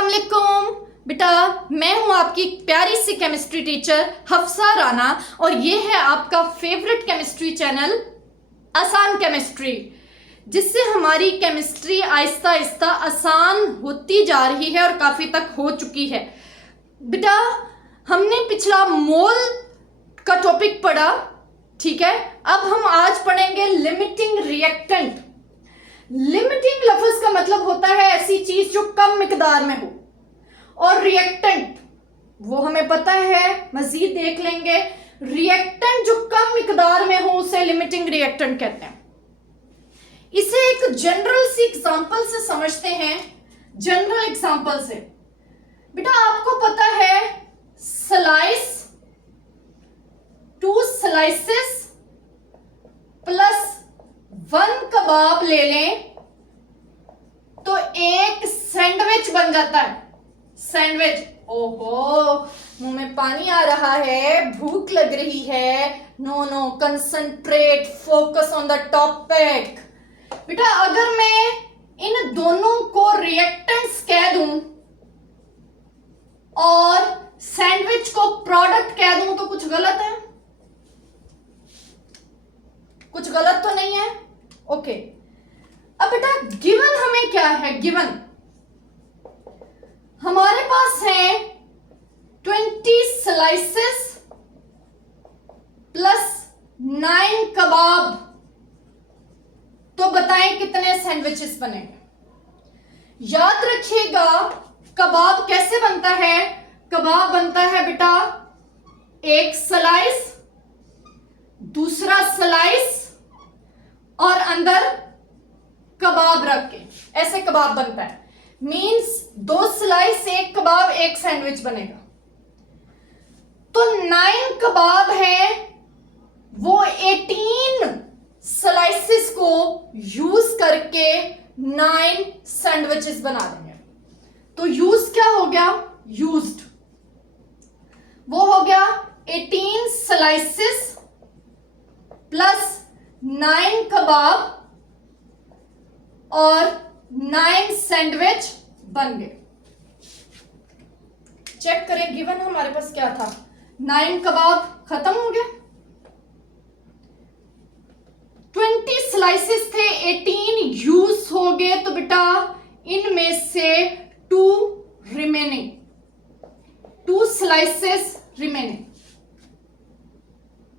अस्सलाम वालेकुम बेटा, मैं हूं आपकी प्यारी सी केमिस्ट्री टीचर हफ्सा राना और ये है आपका favourite chemistry channel Aasan chemistry, जिससे हमारी केमिस्ट्री आहिस्ता आहिस्ता आसान होती जा रही है और काफ़ी तक हो चुकी है। बेटा हमने पिछला मोल का टॉपिक पढ़ा, ठीक है। अब हम आज पढ़ेंगे लिमिटिंग रिएक्टेंट। लिमिटिंग लफ्ज का मतलब होता है ऐसी चीज जो कम मिकदार में हो, और रिएक्टेंट वो हमें पता है, मजीद देख लेंगे। रिएक्टेंट जो कम मिकदार में हो उसे लिमिटिंग रिएक्टेंट कहते हैं। इसे एक जनरल सी एग्जांपल से समझते हैं। जनरल एग्जांपल से बेटा आपको पता है स्लाइस, 2 स्लाइसेस प्लस 1 कबाब ले लें तो एक सैंडविच बन जाता है। सैंडविच, ओहो मुंह में पानी आ रहा है, भूख लग रही है। No no, concentrate, focus on the topic. बेटा अगर मैं इन दोनों को रिएक्टेंट्स कह दूं और सैंडविच को प्रोडक्ट कह दूं तो कुछ गलत है? कुछ गलत तो नहीं है? ओके। अब बेटा गिवन हमें क्या है? गिवन हमारे पास है 20 स्लाइसेस प्लस 9 कबाब। तो बताएं कितने सैंडविचेस बनेंगे? याद रखिएगा कबाब कैसे बनता है। कबाब बनता है बेटा एक स्लाइस, दूसरा स्लाइस और अंदर कबाब रख के, ऐसे कबाब बनता है। मींस 2 स्लाइस, 1 कबाब, 1 सैंडविच बनेगा। तो 9 कबाब है, वो 18 स्लाइसेस को यूज करके 9 सैंडविचेस बना देंगे। तो यूज क्या हो गया? यूज्ड वो हो गया 18 स्लाइसेस प्लस 9 कबाब और 9 सैंडविच बन गए। चेक करें गिवन हमारे पास क्या था। 9 कबाब खत्म हो गए, 20 स्लाइसेस थे, 18 यूज हो गए। तो बेटा इनमें से 2 रिमेनिंग, 2 स्लाइसेस रिमेनिंग,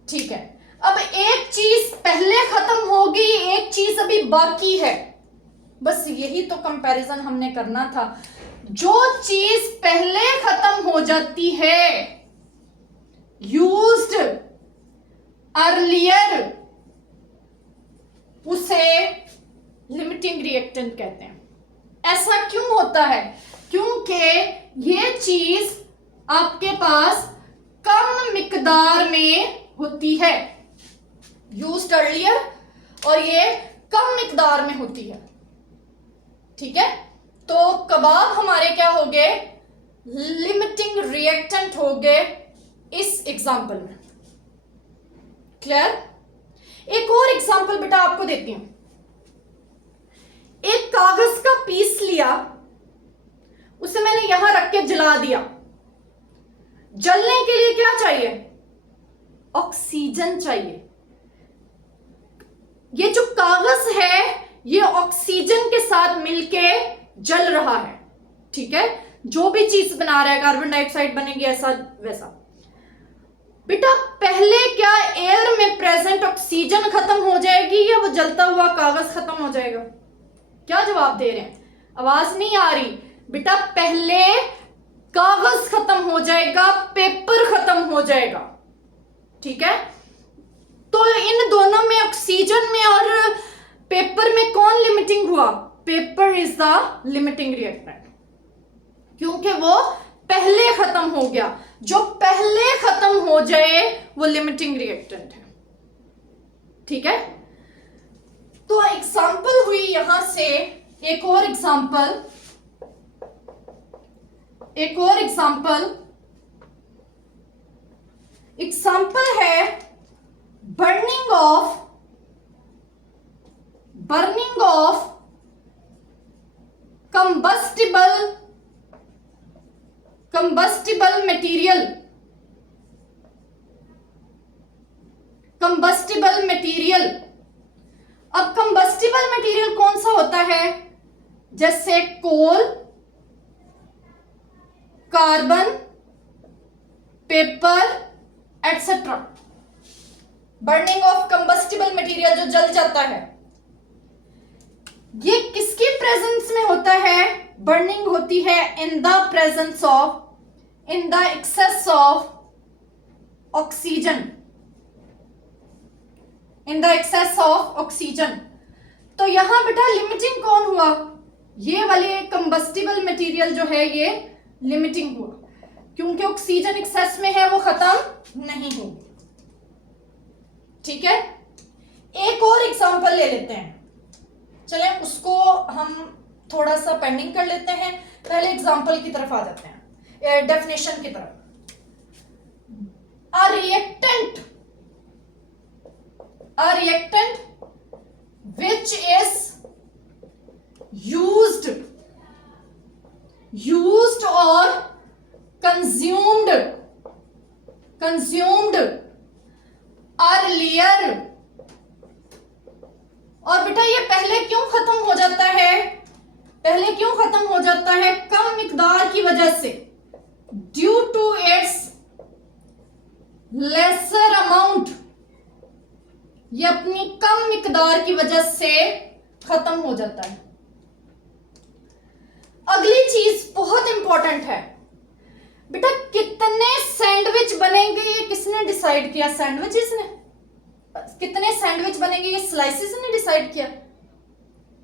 ठीक है। अब एक चीज पहले खत्म होगी, एक चीज अभी बाकी है। बस यही तो कंपैरिजन हमने करना था। जो चीज पहले खत्म हो जाती है, यूज्ड अर्लियर, उसे लिमिटिंग रिएक्टेंट कहते हैं। ऐसा क्यों होता है? क्योंकि ये चीज आपके पास कम मिकदार में होती है, यूज्ड अर्लियर, और ये कम मिकदार में होती है, ठीक है। तो कबाब हमारे क्या हो गए? लिमिटिंग रिएक्टेंट हो गए इस एग्जांपल में। क्लियर? एक और एग्जांपल बेटा आपको देती हूं। एक कागज का पीस लिया, उसे मैंने यहां रख के जला दिया। जलने के लिए क्या चाहिए? ऑक्सीजन चाहिए। ये जो कागज है ये ऑक्सीजन के साथ मिलके जल रहा है, ठीक है। जो भी चीज बना रहा है, कार्बन डाइऑक्साइड बनेगी, ऐसा वैसा। बेटा पहले क्या एयर में प्रेजेंट ऑक्सीजन खत्म हो जाएगी या वो जलता हुआ कागज खत्म हो जाएगा? क्या जवाब दे रहे हैं? आवाज नहीं आ रही। बेटा पहले कागज खत्म हो जाएगा, पेपर खत्म हो जाएगा, ठीक है। तो इन दोनों में, ऑक्सीजन में और पेपर में कौन लिमिटिंग हुआ? Paper is the limiting reactant, क्योंकि वो पहले खत्म हो गया। जो पहले खत्म हो जाए वो लिमिटिंग रिएक्टेंट है, ठीक है। तो एग्जांपल हुई यहां से। एक और एग्जांपल, एक और एग्जांपल है burning of combustible combustible material, combustible material. अब कंबस्टिबल मटेरियल कौन सा होता है? जैसे coal, carbon, paper etcetera. Burning of combustible material जो जल जाता है, ये किसके प्रेजेंस में होता है? बर्निंग होती है in the presence of, in the excess of oxygen, in the excess of oxygen. तो यहां बेटा लिमिटिंग कौन हुआ? ये वाले कंबस्टिबल मटेरियल जो है ये लिमिटिंग हुआ, क्योंकि ऑक्सीजन एक्सेस में है, वो खत्म नहीं होगी। ठीक है, एक और एग्जांपल ले लेते हैं। चलें उसको हम थोड़ा सा पेंडिंग कर लेते हैं, पहले एग्जांपल की तरफ आ जाते हैं, डेफिनेशन की तरफ। A reactant, a reactant which is used or consumed earlier। और बेटा ये पहले क्यों खत्म हो जाता है? पहले क्यों खत्म हो जाता है? कम मिकदार की वजह से, due to its lesser amount, ये अपनी कम मिकदार की वजह से खत्म हो जाता है। अगली चीज बहुत इंपॉर्टेंट है बेटा, कितने सैंडविच बनेंगे ये किसने डिसाइड किया? सैंडविचेस ने। कितने सैंडविच बनेंगे ये स्लाइसेस ने डिसाइड किया।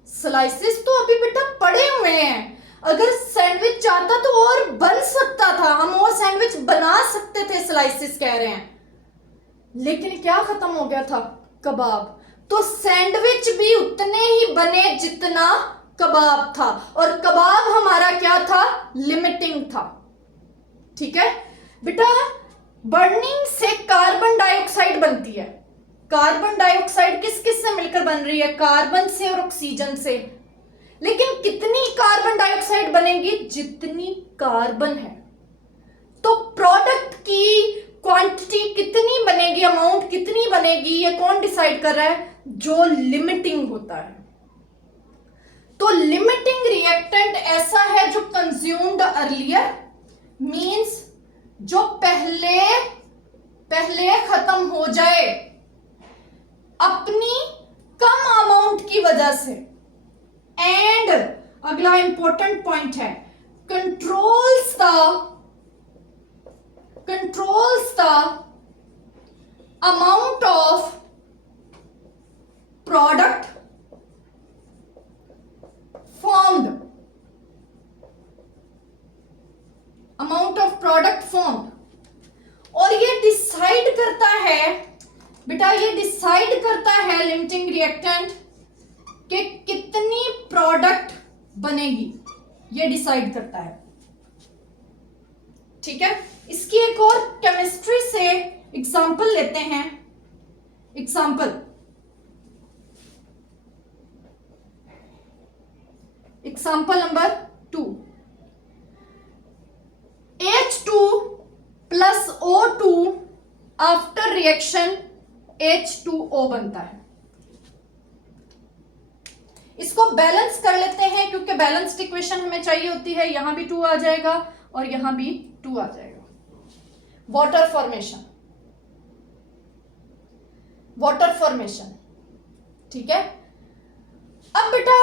स्लाइसेस तो अभी बेटा पड़े हुए हैं, अगर सैंडविच चाहता तो और बन सकता था, हम और सैंडविच बना सकते थे, स्लाइसेस कह रहे हैं। लेकिन क्या खत्म हो गया था? कबाब। तो सैंडविच भी उतने ही बने जितना कबाब था, और कबाब हमारा क्या था? लिमिटिंग था। ठीक है बेटा, बर्निंग से कार्बन डाइऑक्साइड बनती है। कार्बन डाइऑक्साइड किस किस से मिलकर बन रही है? कार्बन से और ऑक्सीजन से। लेकिन कितनी कार्बन डाइऑक्साइड बनेगी? जितनी कार्बन है। तो प्रोडक्ट की क्वांटिटी कितनी बनेगी, अमाउंट कितनी बनेगी, ये कौन डिसाइड कर रहा है? जो लिमिटिंग होता है। तो लिमिटिंग रिएक्टेंट ऐसा है जो कंज्यूम्ड अर्लियर, मींस जो पहले खत्म हो जाए अपनी कम अमाउंट की वजह से। एंड अगला इंपॉर्टेंट पॉइंट है, controls the amount of product formed, और ये डिसाइड करता है बेटा, ये डिसाइड करता है लिमिटिंग रिएक्टेंट कि कितनी प्रोडक्ट बनेगी, ये डिसाइड करता है। ठीक है, इसकी एक और केमिस्ट्री से एग्जांपल लेते हैं। Example number 2, H2 plus O2 after reaction H2O बनता है। इसको बैलेंस कर लेते हैं, क्योंकि बैलेंस्ड इक्वेशन हमें चाहिए होती है। यहां भी 2 आ जाएगा और यहां भी 2 आ जाएगा। वाटर फॉर्मेशन, ठीक है। अब बेटा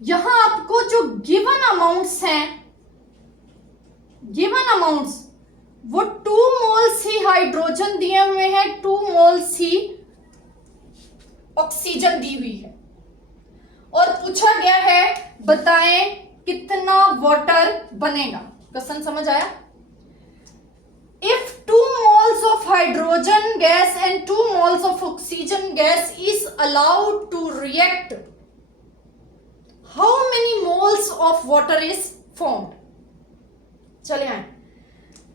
यहां आपको जो गिवन अमाउंट्स वो 2 मोल्स ही हाइड्रोजन दिए हुए हैं, 2 मोल्स ही ऑक्सीजन दी हुई है, और पूछा गया है बताएं कितना वाटर बनेगा। क्वेश्चन समझ आया? If 2 moles of hydrogen gas and 2 moles of oxygen gas is allowed to react, how many moles of water is formed? चले आए,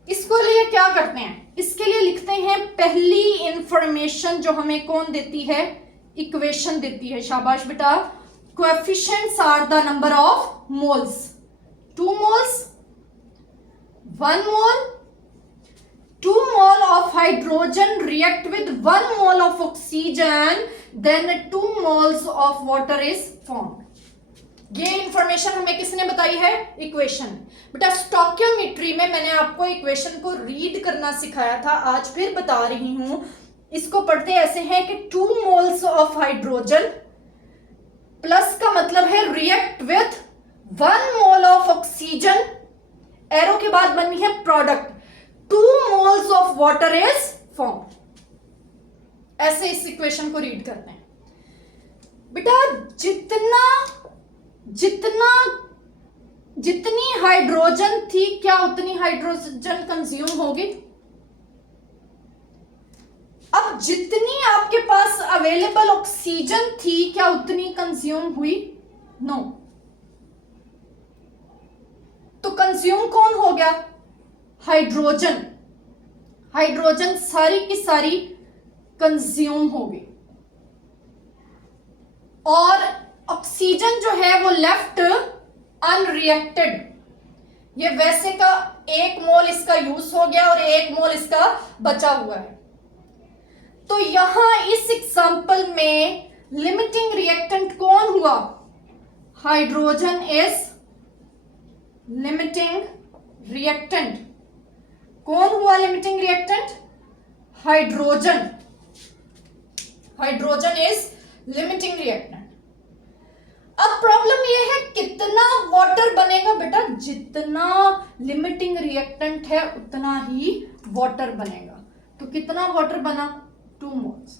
इसको लिए क्या करते हैं? इसके लिए लिखते हैं पहली इंफॉर्मेशन जो हमें कौन देती है? इक्वेशन देती है। शाबाश बेटा। Coefficients are the number of moles. 2 moles, 1 mole, 2 mole of hydrogen react with 1 mole of oxygen, then 2 moles of water is formed. ये इंफॉर्मेशन हमें किसने बताई है? इक्वेशन। बेटा स्टोइकियोमेट्री में मैंने आपको इक्वेशन को रीड करना सिखाया था, आज फिर बता रही हूं। इसको पढ़ते ऐसे हैं कि 2 मोल्स ऑफ हाइड्रोजन प्लस का मतलब है react with 1 mole of oxygen, arrow के बाद बननी है product, 2 moles of water is form. ऐसे इस इक्वेशन को रीड करते हैं। बेटा जितनी हाइड्रोजन थी, क्या उतनी हाइड्रोजन कंज्यूम होगी? अब जितनी आपके पास अवेलेबल ऑक्सीजन थी, क्या उतनी कंज्यूम हुई? नो। तो कंज्यूम कौन हो गया? हाइड्रोजन। हाइड्रोजन सारी की सारी कंज्यूम होगी और ऑक्सीजन जो है वो लेफ्ट अनरिएक्टेड। ये वैसे का 1 मोल इसका यूज हो गया और 1 मोल इसका बचा हुआ है। तो यहां इस एग्जांपल में लिमिटिंग रिएक्टेंट कौन हुआ? Hydrogen is limiting reactant. कौन हुआ limiting reactant? Hydrogen. Hydrogen is limiting reactant. अब प्रॉब्लम यह है कितना वाटर बनेगा? बेटा जितना लिमिटिंग रिएक्टेंट है उतना ही वाटर बनेगा। तो कितना वाटर बना? 2 moles.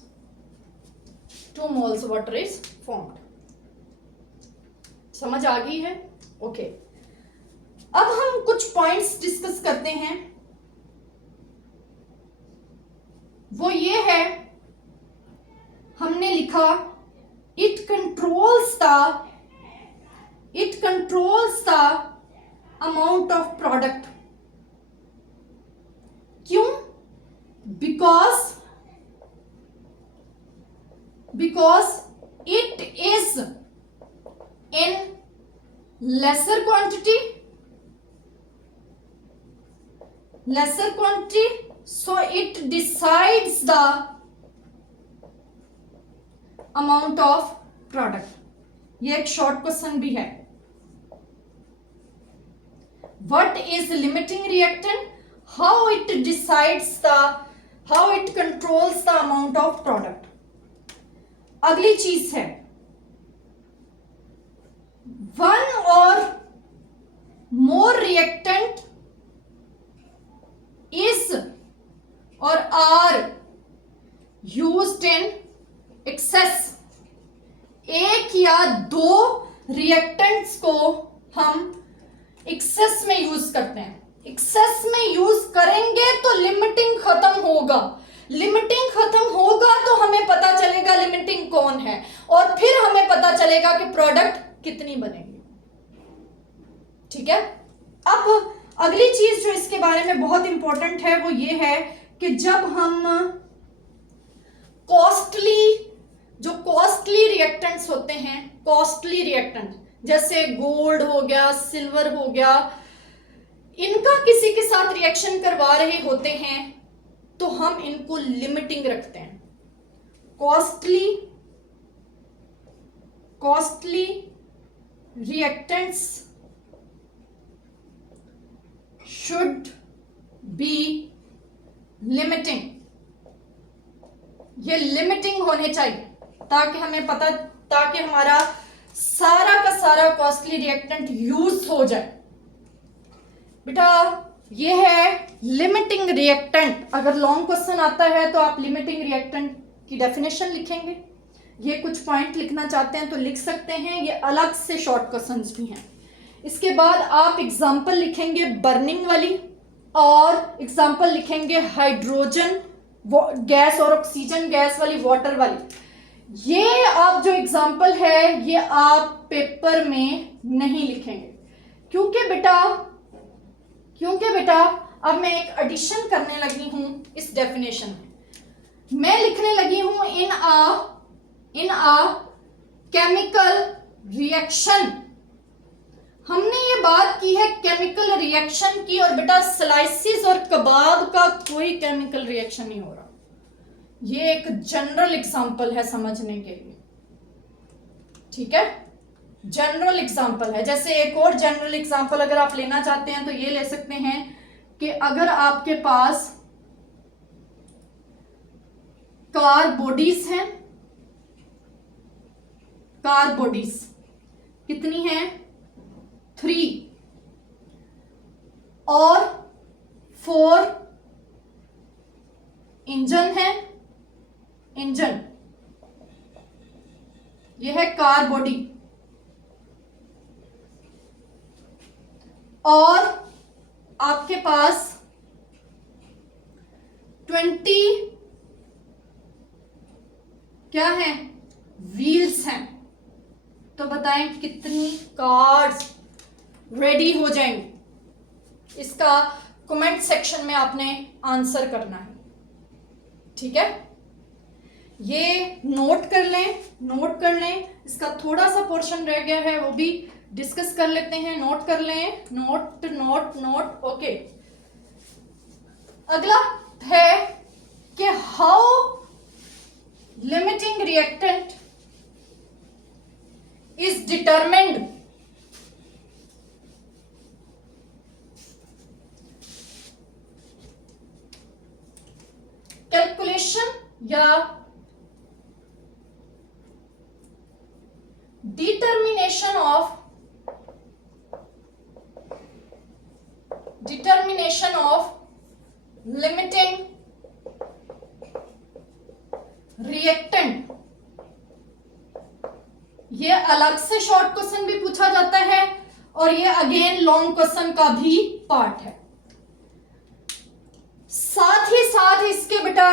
2 moles water is formed. समझ आ गई है? ओके। अब हम कुछ पॉइंट्स डिस्कस करते हैं। वो ये है, हमने लिखा it controls the amount of product. क्यों? because it is in lesser quantity, so it decides the amount of product. ये एक शॉर्ट क्वेश्चन भी है। What is limiting reactant? How it controls the amount of product. अगली चीज है, 1 or more reactant is or are used in excess. 1 या 2 reactants को हम एक्सेस में यूज करते हैं। एक्सेस में यूज करेंगे तो लिमिटिंग खत्म होगा। लिमिटिंग खत्म होगा तो हमें पता चलेगा लिमिटिंग कौन है और फिर हमें पता चलेगा कि प्रोडक्ट कितनी बनेगी। ठीक है। अब अगली चीज जो इसके बारे में बहुत इंपॉर्टेंट है वो ये है कि जब हम कॉस्टली रिएक्टेंट्स होते हैं, कॉस्टली रिएक्टेंट जैसे गोल्ड हो गया, सिल्वर हो गया, इनका किसी के साथ रिएक्शन करवा रहे होते हैं तो हम इनको लिमिटिंग रखते हैं। Costly reactants should be limiting. ये लिमिटिंग होने चाहिए ताकि हमारा सारा का सारा कॉस्टली रिएक्टेंट यूज हो जाए। बेटा ये है लिमिटिंग रिएक्टेंट। अगर लॉन्ग क्वेश्चन आता है तो आप लिमिटिंग रिएक्टेंट की डेफिनेशन लिखेंगे। ये कुछ पॉइंट लिखना चाहते हैं तो लिख सकते हैं, ये अलग से शॉर्ट क्वेश्चंस भी हैं। इसके बाद आप एग्जाम्पल लिखेंगे बर्निंग वाली और एग्जाम्पल लिखेंगे हाइड्रोजन गैस और ऑक्सीजन गैस वाली, वाटर वाली। ये आप जो एग्जाम्पल है ये आप पेपर में नहीं लिखेंगे क्योंकि बेटा अब मैं एक एडिशन करने लगी हूं इस डेफिनेशन में। मैं लिखने लगी हूं इन अ केमिकल रिएक्शन हमने ये बात की है केमिकल रिएक्शन की, और बेटा स्लाइसिस और कबाब का कोई केमिकल रिएक्शन नहीं हो रहा। ये एक जनरल एग्जांपल है समझने के लिए, ठीक है, जनरल एग्जांपल है। जैसे एक और जनरल एग्जांपल अगर आप लेना चाहते हैं तो ये ले सकते हैं कि अगर आपके पास कार बॉडीज हैं, कार बॉडीज कितनी हैं? 3 और 4 इंजन है, इंजन, यह है कार बॉडी, और आपके पास 20 क्या है? व्हील्स हैं। तो बताएं कितनी कार्स रेडी हो जाएंगी? इसका कमेंट सेक्शन में आपने आंसर करना है, ठीक है। ये नोट कर लें, नोट कर लें। इसका थोड़ा सा पोर्शन रह गया है, वो भी डिस्कस कर लेते हैं। नोट कर लें, नोट नोट नोट, ओके। अगला है कि how limiting reactant is determined। Calculation या डिटर्मिनेशन ऑफ लिमिटिंग रिएक्टेंट, ये अलग से शॉर्ट क्वेश्चन भी पूछा जाता है और ये अगेन लॉन्ग क्वेश्चन का भी पार्ट है। साथ ही साथ इसके बेटा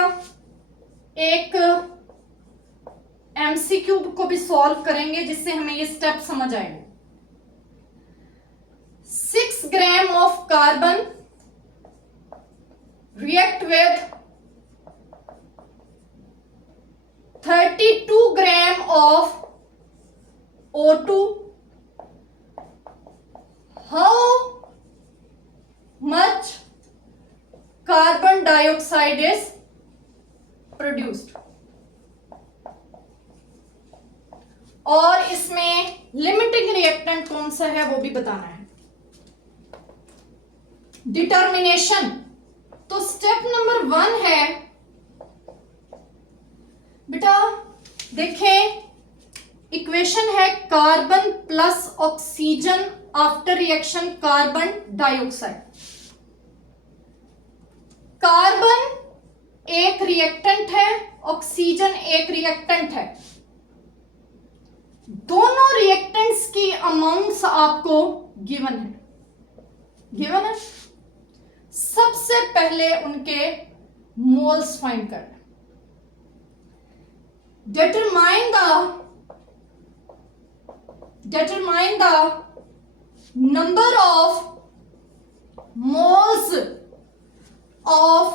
एक एमसीक्यू को भी सॉल्व करेंगे जिससे हमें ये स्टेप समझ आएंगे। 6 gram of carbon react with 32 gram of O2, how much carbon dioxide is produced? और इसमें लिमिटिंग रिएक्टेंट कौन सा है वो भी बताना है। डिटर्मिनेशन, तो स्टेप नंबर 1 है बेटा, देखें इक्वेशन है carbon plus oxygen after reaction carbon dioxide. Carbon एक रिएक्टेंट है, ऑक्सीजन एक रिएक्टेंट है। दोनों रिएक्टेंट्स की अमाउंट्स आपको गिवन है, गिवन है। सबसे पहले उनके मोल्स फाइंड करना। determine the number of moles of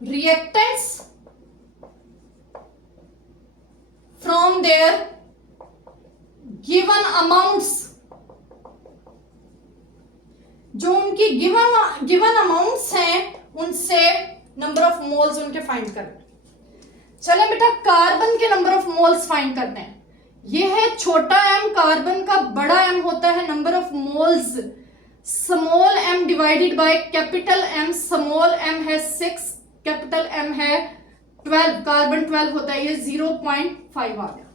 reactants from their given amounts। जो उनकी गिवन अमाउंट्स हैं उनसे नंबर ऑफ मोल्स उनके फाइंड करना। चले बेटा कार्बन के नंबर ऑफ मोल्स फाइंड करते हैं। ये है छोटा m, कार्बन का बड़ा M होता है number of moles, small m divided by capital M। Small m है 6, कैपिटल M है 12, कार्बन 12 होता है, ये 0.5 आ गया।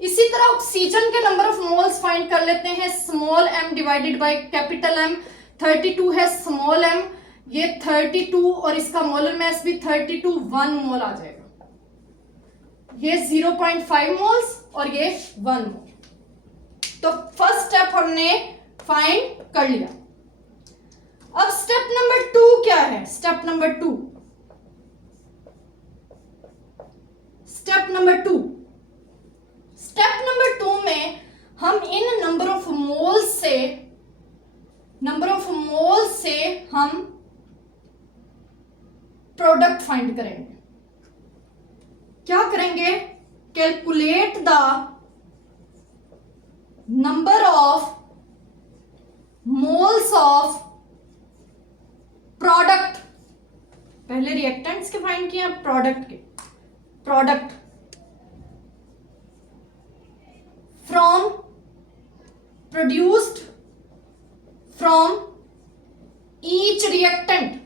इसी तरह ऑक्सीजन के नंबर ऑफ मोल्स फाइंड कर लेते हैं। Small m divided by capital M, 32 है स्मॉल m, ये 32 और इसका मोलर मास भी 32, 1 मोल आ जाएगा। ये 0.5 मोल्स और ये 1 मोल। तो फर्स्ट स्टेप हमने फाइंड कर लिया। अब स्टेप नंबर 2 क्या है? Step number 2, step number 2, step number 2 में हम इन नंबर ऑफ मोल्स से हम प्रोडक्ट फाइंड करेंगे। क्या करेंगे? कैलकुलेट द ऑफ प्रोडक्ट, पहले रिएक्टेंट्स के फाइंड किए, प्रोडक्ट के, product from produced from each reactant,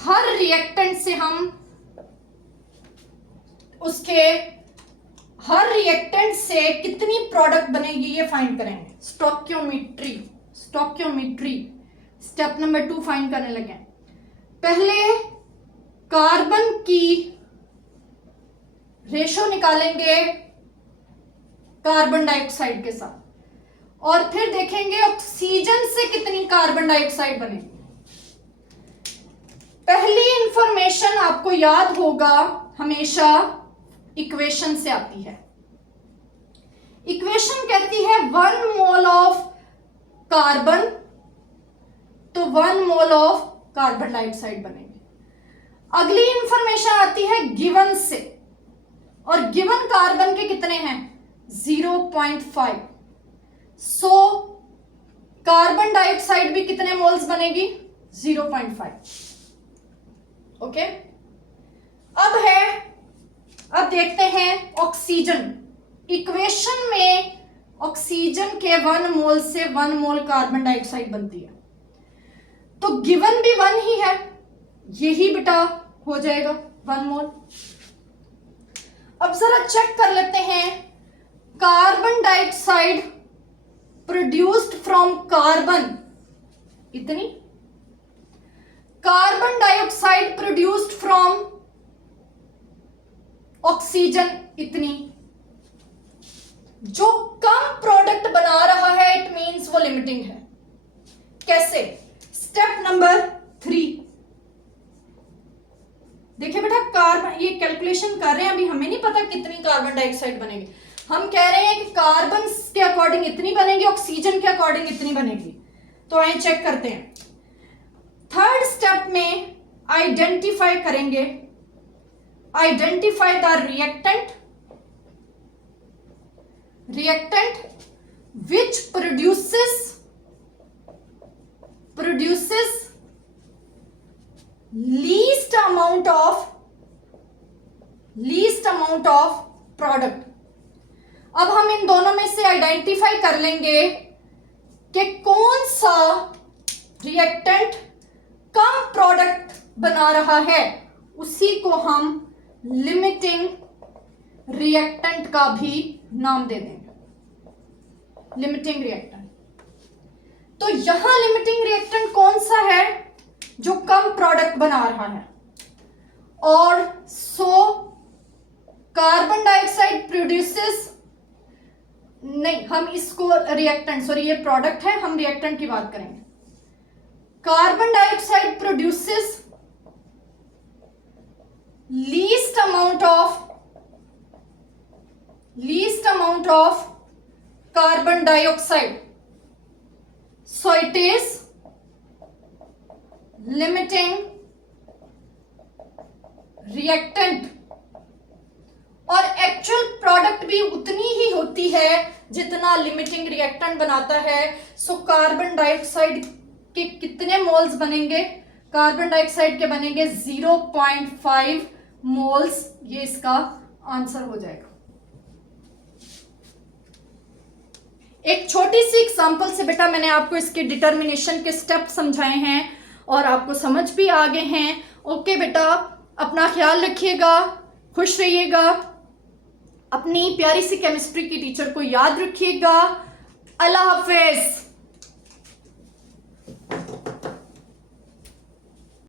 her reactant से हम उसके हर रिएक्टेंट से कितनी प्रोडक्ट बनेगी ये फाइंड करेंगे। स्टोक्योमेट्री स्टेप नंबर 2 फाइंड करने लगे। पहले कार्बन की रेशो निकालेंगे कार्बन डाइऑक्साइड के साथ, और फिर देखेंगे ऑक्सीजन से कितनी कार्बन डाइऑक्साइड बनेगी। पहली इंफॉर्मेशन आपको याद होगा हमेशा इक्वेशन से आती है। इक्वेशन कहती है 1 मोल ऑफ कार्बन तो 1 मोल ऑफ कार्बन डाइऑक्साइड बनेगी। अगली इंफॉर्मेशन आती है गिवन से, और गिवन कार्बन के कितने हैं 0.5, सो कार्बन डाइऑक्साइड भी कितने मोल्स बनेगी 0.5। ओके, अब देखते हैं ऑक्सीजन। इक्वेशन में ऑक्सीजन के 1 मोल से 1 मोल कार्बन डाइऑक्साइड बनती है, तो गिवन भी 1 ही है, यही बेटा हो जाएगा 1 मोल। अब जरा चेक कर लेते हैं carbon dioxide produced from carbon इतनी, carbon dioxide produced from oxygen इतनी। जो कम प्रोडक्ट बना रहा है इट मींस वो लिमिटिंग है। कैसे? स्टेप नंबर 3 देखिए बेटा, कार्बन, ये कैलकुलेशन कर रहे हैं, अभी हमें नहीं पता कितनी कार्बन डाइऑक्साइड बनेगी, हम कह रहे हैं कि कार्बन के अकॉर्डिंग इतनी बनेगी, ऑक्सीजन के अकॉर्डिंग इतनी बनेगी। तो आइए चेक करते हैं। थर्ड स्टेप में आइडेंटिफाई करेंगे, identify the reactant which produces least amount of product। अब हम इन दोनों में से आइडेंटिफाई कर लेंगे कि कौन सा रिएक्टेंट कम प्रोडक्ट बना रहा है, उसी को हम लिमिटिंग रिएक्टेंट का भी नाम दे देंगे, लिमिटिंग रिएक्टेंट। तो यहां लिमिटिंग रिएक्टेंट कौन सा है जो कम प्रोडक्ट बना रहा है, और सो कार्बन डाइऑक्साइड प्रोड्यूसेस, नहीं हम इसको रिएक्टेंट, सॉरी ये प्रोडक्ट है, हम रिएक्टेंट की बात करेंगे। Carbon dioxide produces least amount of carbon dioxide, so it is limiting reactant। और एक्चुअल प्रोडक्ट भी उतनी ही होती है जितना लिमिटिंग रिएक्टेंट बनाता है। सो कार्बन डाइऑक्साइड के कितने मोल्स बनेंगे, कार्बन डाइऑक्साइड के बनेंगे 0.5 मोल्स, ये इसका आंसर हो जाएगा। एक छोटी सी एग्जांपल से बेटा मैंने आपको इसके डिटर्मिनेशन के स्टेप समझाए हैं और आपको समझ भी आ गए हैं। ओके बेटा, अपना ख्याल रखिएगा, खुश रहिएगा, अपनी प्यारी सी केमिस्ट्री की टीचर को याद रखिएगा। अल्लाह हाफिज।